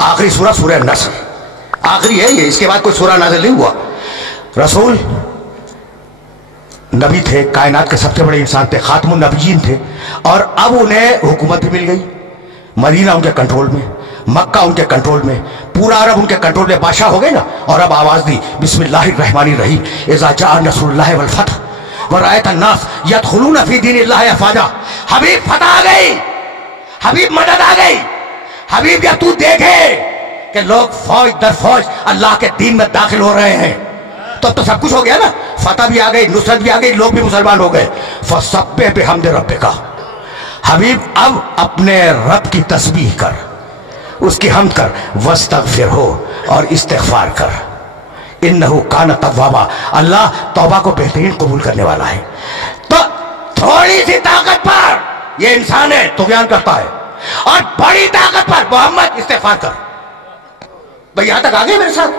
آخری سورہ سورہ نصر آخری ہے یہ، اس کے بعد کوئی سورہ نازل نہیں ہوا. رسول نبی تھے، کائنات کے سب سے بڑے انسان تھے، خاتم النبیین تھے، اور اب انہیں حکومت بھی مل گئی. مدینہ ان کے کنٹرول میں، مکہ ان کے کنٹرول میں، پورا عرب ان کے کنٹرول میں، بادشاہ ہو گئے نا. اور اب آواز دی بسم اللہ الرحمن الرحیم اذا جاء نصر اللہ والفتح ورأیت الناس یدخلون فی دین اللہ افواجا. حبیب فتح آ گئی، حبیب مدد آ گئی. حبیب جب تو دیکھے کہ لوگ فوج در فوج اللہ کے دین میں داخل ہو رہے ہیں تو سب کچھ ہو گیا نا. فتح بھی آ گئی، نصرت بھی آ گئی، لوگ بھی مسلمان ہو گئے. فسبح بحمد ربک. حبیب اب اپنے رب کی تسبیح کر، اس کی حمد کر، واستغفرہ اور استغفار کر. انہ کان توابا. اللہ توبہ کو بہترین قبول کرنے والا ہے. تو تھوڑی سی طاقت پر یہ انسان ہے طغیان کرتا ہے، اور بڑی طاقت پر محمد استغفار کر. بھئی یہاں تک آگئے میرے ساتھ؟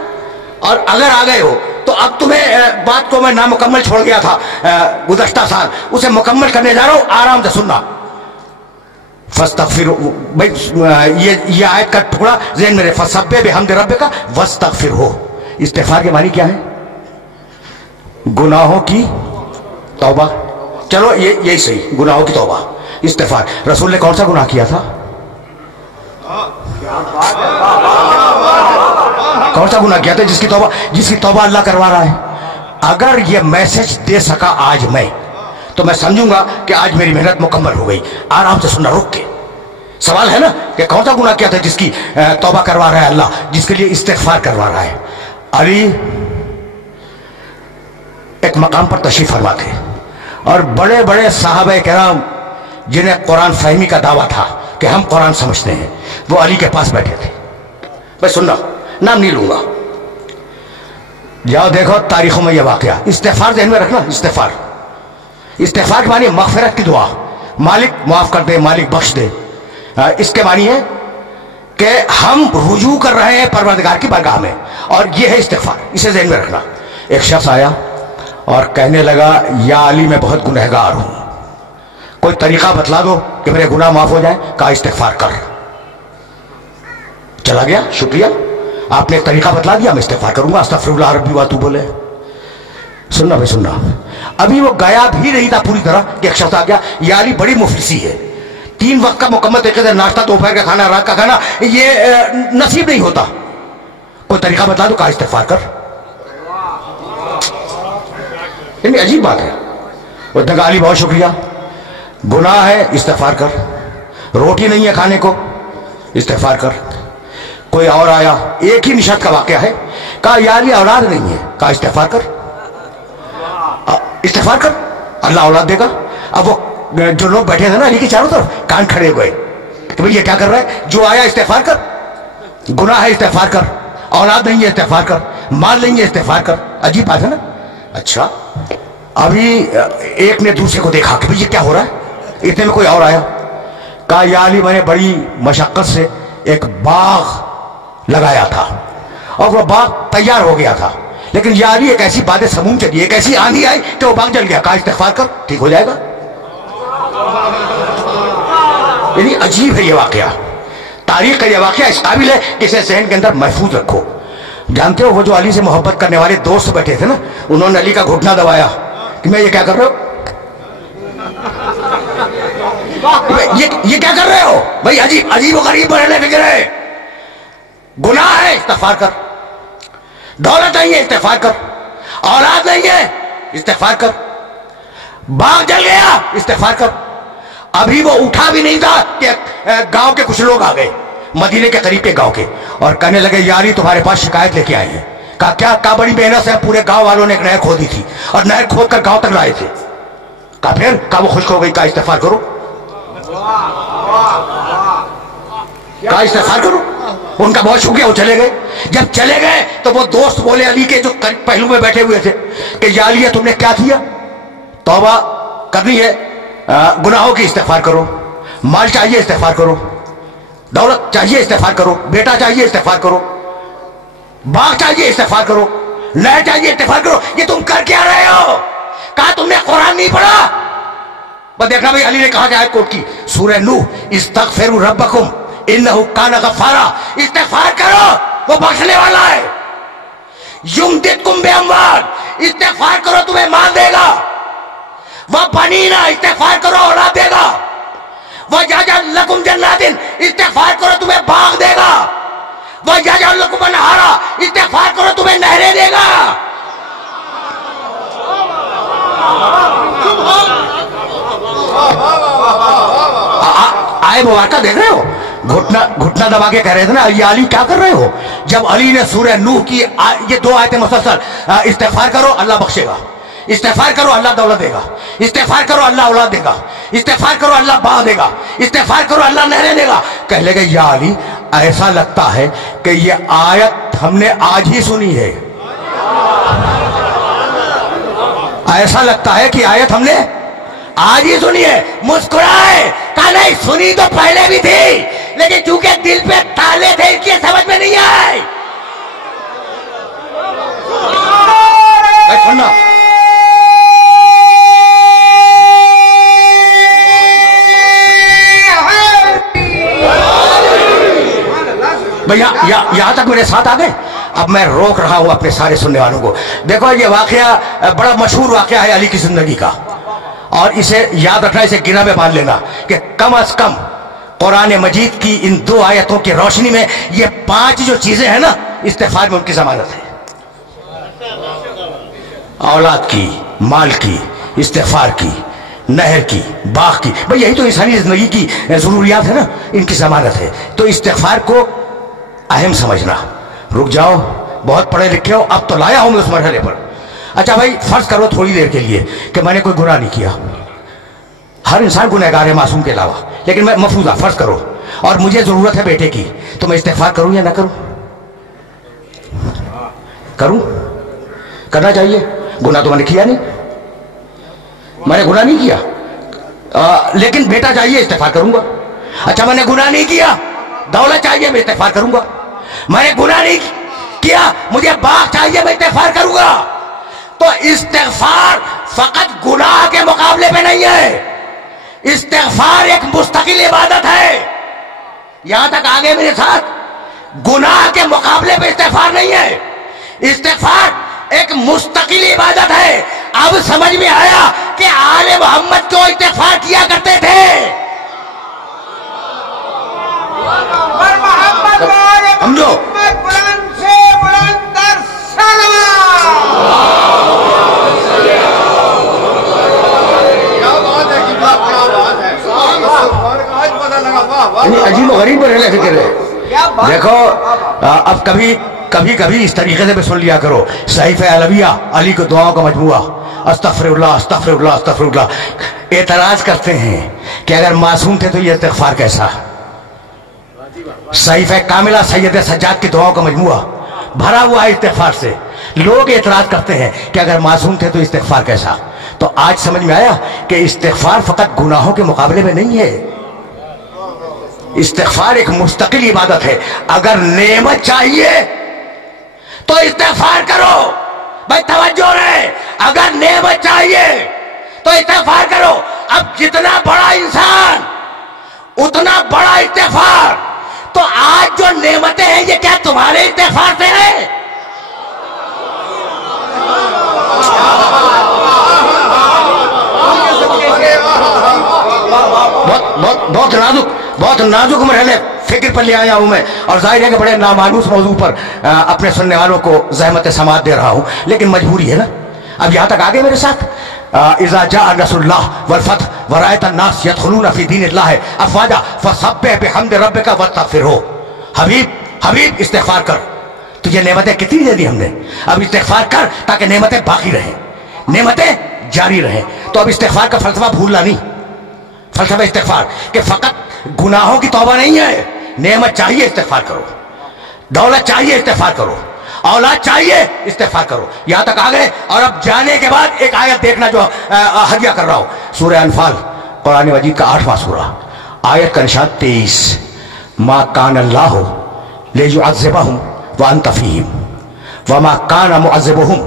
اور اگر آگئے ہو تو اب تمہیں بات کو میں نامکمل چھوڑ گیا تھا گزشتہ سال، اسے مکمل کرنے جا رہا ہوں، آرام سے سننا. فاستغفروا. بھئی یہ آیت کا ٹکڑا ذہن میں رہے. فسبح بحمد ربک واستغفرہ. استغفار کے معنی کیا ہے؟ گناہوں کی توبہ. چلو یہی صحیح، گناہوں کی توبہ، استغفار. رسول نے کون سا گناہ کیا تھا؟ کون سا گناہ کیا تھا جس کی توبہ اللہ کروا رہا ہے؟ اگر یہ میسج دے سکا آج میں تو میں سمجھوں گا کہ آج میری محنت مکمل ہو گئی. آرام سے سننا، رک کے. سوال ہے نا کہ کون سا گناہ کیا تھا جس کی توبہ کروا رہا ہے اللہ، جس کے لیے استغفار کروا رہا ہے؟ علی ایک مقام پر تشریف فرما تھے، اور بڑے بڑے صحابہ کرام جنہیں قرآن فہمی کا دعویٰ تھا کہ ہم قرآن سمجھتے ہیں، وہ علی کے پاس بیٹھے تھے. بس سننا، نام نہیں لوں گا، جاؤ دیکھو تاریخوں میں یہ واقعہ. استغفار ذہن میں رکھنا. استغفار کے معنی مغفرت کی دعا، مالک معاف کر دے، مالک بخش دے. اس کے معنی ہے کہ ہم رجوع کر رہے ہیں پروردگار کی بارگاہ میں، اور یہ ہے استغفار. اسے ذہن میں رکھنا. ایک شخص آیا اور کہنے لگا یا علی میں بہت گنہگار ہوں، کوئی طریقہ بتلا دو کہ میرے گناہ معاف ہو جائیں. کہا استغفار کر. چلا گیا، شکریہ آپ نے ایک طریقہ بتلا دیا، میں استغفار کروں گا، استغفر اللہ ربی واتوب الیہ. سننا بھائی سننا. ابھی وہ گیا بھی نہیں تھا پوری طرح کہ ایک شخص آ گیا، یا علی بڑی مفلسی ہے، 3 وقت کا مکمل طریقے سے ناشتہ، دوپہر کا کھانا، رات کا کھانا یہ نصیب نہیں ہوتا، کوئی طریقہ بتلا دو. کہا استغفار کر. یعنی عجیب بات ہے. وہ کہا علی بہت شکریہ، گناہ ہے استغفار کر، روٹی نہیں ہے کھانے کو استغفار کر. کوئی اور آیا، ایک ہی نشست کا واقعہ ہے. کہا یا علی اولاد نہیں ہے. کہا استغفار کر. استغفار کر، اللہ اولاد دے گا. اب وہ جو لوگ بیٹھے تھے نا علی کے چاروں طرف، کان کھڑے ہوئے کہ بھئی یہ کیا کر رہا ہے؟ جو آیا استغفار کر، گناہ ہے استغفار کر، اولاد نہیں ہے استغفار کر، مال نہیں ہے استغفار کر. عجیب بات ہے نا. اچھا ابھی ایک نے دوسرے کو دیکھا کہ بھئی یہ کیا ہو رہا ہے. اتنے میں کوئی اور آیا. کہا یا علی میں نے بڑی مشقت سے ایک باغ لگایا تھا، اور وہ باغ تیار ہو گیا تھا، لیکن یا علی ایک ایسی باد سموم چلی، ایک ایسی آندھی آئی کہ وہ باغ جل گیا. کہا استغفار کر، ٹھیک ہو جائے گا. یعنی عجیب ہے یہ واقعہ، تاریخ کا یہ واقعہ اس قابل ہے کہ اسے ذہن کے اندر محفوظ رکھو. جانتے ہو وہ جو علی سے محبت کرنے والے دوست بیٹھے تھے نا، انہوں نے علی کا گھٹنا دبایا کہ میں یہ کیا کر رہے ہو، یہ کیا کر رہے ہو بھائی؟ عجیب و غریب بڑھنے فکر ہے. گناہ ہے استغفار کر، دولت نہیں ہے استغفار کر، اولاد نہیں ہے استغفار کر، باغ جل گیا استغفار کر. ابھی وہ اٹھا بھی نہیں تھا کہ گاؤں کے کچھ لوگ آ گئے، مدینے کے قریب کے گاؤں کے، اور کہنے لگے یاری تمہارے پاس شکایت لے کے آئے ہیں. کہا کیا؟ کہا بڑی محنت سے پورے گاؤں والوں نے ایک نہر کھودی تھی، اور نہر کھود کر گاؤں تک لائے تھے. کہا پھر؟ کہا وہ خشک ہو گئی. کہا استغفار کرو. کہا استغفار کرو. ان کا بہت شکریہ، وہ چلے گئے. جب چلے گئے تو وہ دوست بولے علی کے جو پہلو میں بیٹھے ہوئے تھے کہ یا علی تم نے کیا کیا؟ توبہ کرنی ہے، گناہوں کی استغفار کرو، مال چاہیے استغفار کرو، دولت چاہیے استغفار کرو، بیٹا چاہیے استغفار کرو، باغ چاہیے استغفار کرو، نہر چاہیے استغفار کرو. یہ تم کر کیا رہے ہو؟ کہا تم نے قرآن نہیں پڑھا؟ بس دیکھنا بھائی علی نے کہا کہ آیت کوٹ کی، سورہ نوح، استغفروا ربکم इन्नहु कान गफ्फारा, इस्तिग़फ़ार करो वो बख्शने वाला है। युमदिदकुम बिअम्वाल, इस्तिग़फ़ार करो तुम्हें माल देगा। वह बनीना, इस्तिग़फ़ार करो औलाद देगा। वह यजअल लकुम जन्नातिन, इस्तिग़फ़ार करो तुम्हें बाग देगा। वह यजअल लकुम अनहारा, इस्तिग़फ़ार करो तुम्हें नहरें देगा। आए मुबारका देख रहे हो, घुटना दबा के कह रहे थे ना, ये अली क्या कर रहे हो? जब अली ने सूरह नूह की ये दो आयतें मुसलसल, इस्तिग़फ़ार करो अल्लाह बख्शेगा, इस्तिग़फ़ार करो अल्लाह दौलत देगा, इस्तिग़फ़ार करो अल्लाह औलाद देगा, इस्तिग़फ़ार करो अल्लाह बाग देगा, इस्तिग़फ़ार करो अल्लाह नहरें देगा। कह लगे या अली ऐसा लगता है कि ये आयत हमने आज ही सुनी है, ऐसा लगता है कि आयत हमने आज ही सुनी है। मुस्कुराए, कहा नहीं सुनी तो पहले भी थी, लेकिन चूंकि दिल पे ताले थे इसलिए समझ में नहीं आए। सुनना भैया, यहां तक मेरे साथ आ गए। अब मैं रोक रहा हूं अपने सारे सुनने वालों को। देखो ये वाकया बड़ा मशहूर वाकया है अली की जिंदगी का, और इसे याद रखना, इसे गिना में बांध लेना कि कम अज कम कुरान मजीद की इन दो आयतों की रोशनी में ये 5 जो चीजें हैं ना, इस्तिग़फ़ार में उनकी जमानत है। औलाद की, माल की, इस्तिग़फ़ार की, नहर की, बाग की, भाई यही तो इंसानी जिंदगी की जरूरियात है ना, इनकी जमानत है। तो इस्तिग़फ़ार को अहम समझना। रुक जाओ, बहुत पढ़े लिखे हो, अब तो लाया हूं मैं उस मरहले पर। अच्छा भाई फर्ज करो थोड़ी देर के लिए कि मैंने कोई गुनाह नहीं किया। हर इंसान गुनहगार है मासूम के अलावा, लेकिन मैं मफरूजा फर्ज करो और मुझे जरूरत है बेटे की, तो मैं इस्तिग़फ़ार करूं या ना करूं? करूं? करना चाहिए। गुनाह तो मैंने किया नहीं, मैंने गुनाह नहीं किया, लेकिन बेटा चाहिए, इस्तिग़फ़ार करूंगा। अच्छा मैंने गुनाह नहीं किया, दौलत चाहिए, मैं इस्तिग़फ़ार करूंगा। मैंने गुनाह नहीं किया, मुझे बाग चाहिए, मैं इस्तिग़फ़ार करूंगा। तो इस्तिग़फ़ार फकत गुनाह के मुकाबले पे नहीं है, इस्तिग़फ़ार एक मुस्तकिल इबादत है। यहां तक आगे मेरे साथ, गुनाह के मुकाबले पे इस्तिग़फ़ार नहीं है, इस्तिग़फ़ार एक मुस्तकिल इबादत है। अब समझ में आया कि आले मोहम्मद क्यों इस्तिग़फ़ार किया करते थे। समझो, अजीब गरीब रहने फिक्र है। देखो अब कभी कभी इस तरीके से भी सुन लिया करो, सहीफ़े अलविया, अली को दुआओं का मजमुआ, अस्तग़फ़िरुल्लाह अस्तग़फ़िरुल्लाह अस्तग़फ़िरुल्लाह। एतराज करते हैं कि अगर मासूम थे तो ये इस्तिग़फ़ार कैसा? सहीफ़े कामिला सैयद सज्जाद की दुआओं का मजमुआ भरा हुआ है इस्तिग़फ़ार से। लोग एतराज करते हैं कि अगर मासूम थे तो इस्तिग़फ़ार कैसा? तो आज समझ में आया कि इस्तिग़फ़ार फकत गुनाहों के मुकाबले में नहीं है, इस्तिग़फ़ार एक मुस्तकिल इबादत है। अगर नेमत चाहिए तो इस्तिग़फ़ार करो, भाई तवज्जो रहे, अगर नेमत चाहिए तो इस्तिग़फ़ार करो। अब जितना बड़ा इंसान उतना बड़ा इस्तिग़फ़ार। तो आज जो नेमतें हैं ये क्या तुम्हारे इस्तिग़फ़ार से है? बहुत नाजुक मरहले फिक्र पर ले आया हूं मैं, और जाहिर है कि बड़े नामानूस मौजू पर अपने सुनने वालों को ज़हमत समात दे रहा हूं, लेकिन मजबूरी है ना। अब यहां तक आगे मेरे साथ, इज़ा जाअ नस्रुल्लाह वल फतह व रअयत अन्नास यदखुलून फी दीनिल्लाहि अफ़वाजा फसब्बिह बिहम्दि रब्बिका वस्तग़फिरहू। हबीब इस्तिग़फ़ार कर, तुझे नेमतें कितनी दे दी हमने, अब इस्तिग़फ़ार कर ताकि नेमतें बाकी रहें, नेमतें जारी रहें। तो अब इस्तिग़फ़ार का फलसफा भूलना नहीं, फलसफा इस्तिग़फ़ार कि फकत गुनाहों की तौबा नहीं है, नेमत चाहिए इस्तिग़फ़ार करो, दौलत चाहिए इस्तिग़फ़ार करो, औलाद चाहिए इस्तिग़फ़ार करो। यहां तक आ गए। और अब जाने के बाद एक आयत देखना जो हदिया कर रहा हूं, सूरह अनफाल कुरान मजीद का 8वां सूरा, आयत का निशान 23, मा कान अल्लाहु लियुअज़्ज़िबहुम व अंत फ़ीहिम व मा कान मुअज़्ज़िबुहुम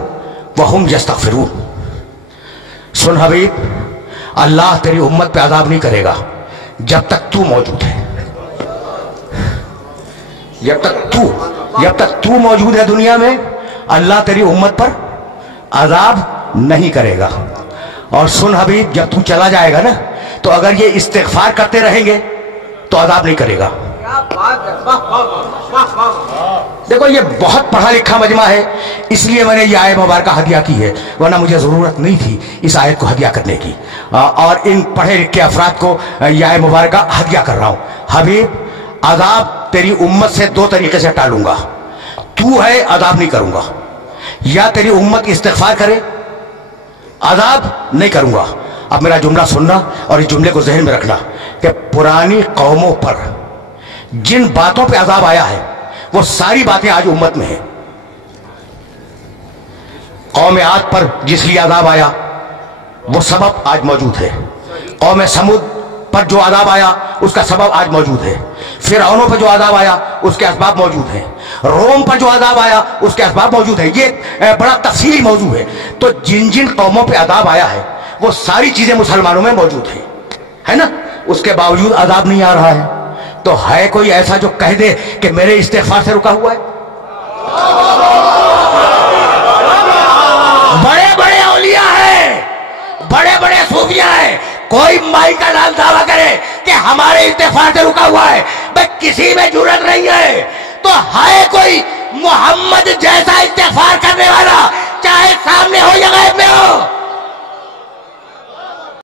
व हुम यस्तग़फ़िरून। सुन हबीब, अल्लाह तेरी उम्मत पे अज़ाब नहीं करेगा जब तक तू मौजूद है। जब तक तू मौजूद है दुनिया में, अल्लाह तेरी उम्मत पर अजाब नहीं करेगा। और सुन हबीब, जब तू चला जाएगा ना, तो अगर ये इस्तिग़फ़ार करते रहेंगे तो अजाब नहीं करेगा। देखो ये बहुत पढ़ा लिखा मजमा है, इसलिए मैंने ये आयत मुबारक हदिया की है, वरना मुझे ज़रूरत नहीं थी इस आयत को हदिया करने की। और इन पढ़े लिखे अफराद को यह आयत मुबारक हदिया कर रहा हूँ। हबीब, अजाब तेरी उम्मत से दो तरीके से टालूंगा। तू है, अजाब नहीं करूंगा। या तेरी उम्मत इस्तिग़फ़ार करे, अजाब नहीं करूंगा। अब मेरा जुमला सुनना और इस जुमले को ज़हन में रखना कि पुरानी कौमों पर जिन बातों पे अजाब आया है वो सारी बातें आज उम्मत में है। कौम आद पर जिस लिए अजाब आया वो सबब आज मौजूद है। कौम समूद पर जो अजाब आया उसका सबब आज मौजूद है। फिरौनों पर जो अजाब आया उसके असबाब मौजूद हैं। रोम पर जो अजाब आया उसके असबाब मौजूद है। ये बड़ा तफसीली मौजू है। तो जिन जिन कौमों पे अजाब आया है वो सारी चीजें मुसलमानों में मौजूद है ना। उसके बावजूद अजाब नहीं आ रहा है। तो है कोई ऐसा जो कह दे कि मेरे इस्तिग़फ़ार से रुका हुआ है? बड़े बड़े औलिया हैं, बड़े बड़े सूफिया हैं, कोई माई का नाम दावा करे कि हमारे इस्तिग़फ़ार से रुका हुआ है, भाई किसी में जुर्रत नहीं है। तो है कोई मोहम्मद जैसा इस्तिग़फ़ार करने वाला, चाहे सामने हो या गायब में हो?